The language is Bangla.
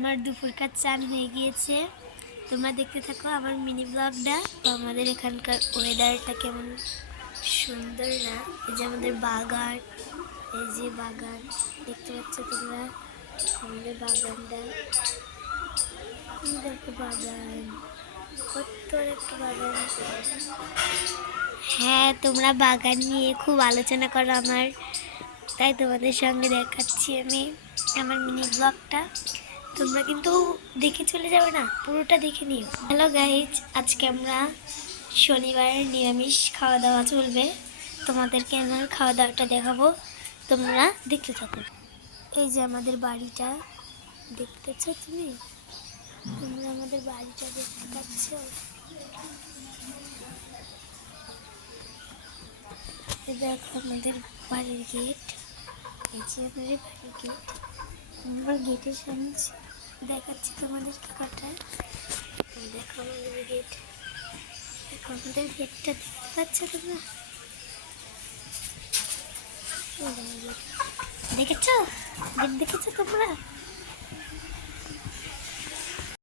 আমার দুপুরকার চান হয়ে গিয়েছে। তোমরা দেখতে থাকো আমার মিনি ব্লগটা। তো আমাদের এখানকার ওয়েদারটা কেমন সুন্দর না? এই যে আমাদের বাগান, এই যে বাগান দেখতে পাচ্ছ তোমরা, আমাদের বাগানটা দেখো, বাগান কত একটা বাগান। হ্যাঁ, তোমরা বাগান নিয়ে খুব আলোচনা করো আমার, তাই তোমাদের সঙ্গে দেখাচ্ছি আমি আমার মিনি ব্লগটা। তোমরা কিন্তু দেখে চলে যাবে না, পুরোটা দেখে নিও। হ্যালো গাইজ, আজকে আমরা শনিবারের নিরামিষ খাওয়া দাওয়া চলবে। তোমাদেরকে আমার খাওয়া দাওয়াটা দেখাবো, তোমরা দেখতে থাকো। এই যে আমাদের বাড়িটা দেখতেছ, তোমরা আমাদের বাড়িটা দেখতে পাচ্ছ? দেখো আমাদের বাড়ির গেট, এই যে আমাদের বাড়ির গেট। আমার গেটের সামনে দেখাচ্ছি তোমাদেরকে কটা। দেখো আমাদের গেট, দেখো আমাদের গেটটা দেখতে পাচ্ছ তোমরা? দেখেছ? গেট দেখেছো তোমরা?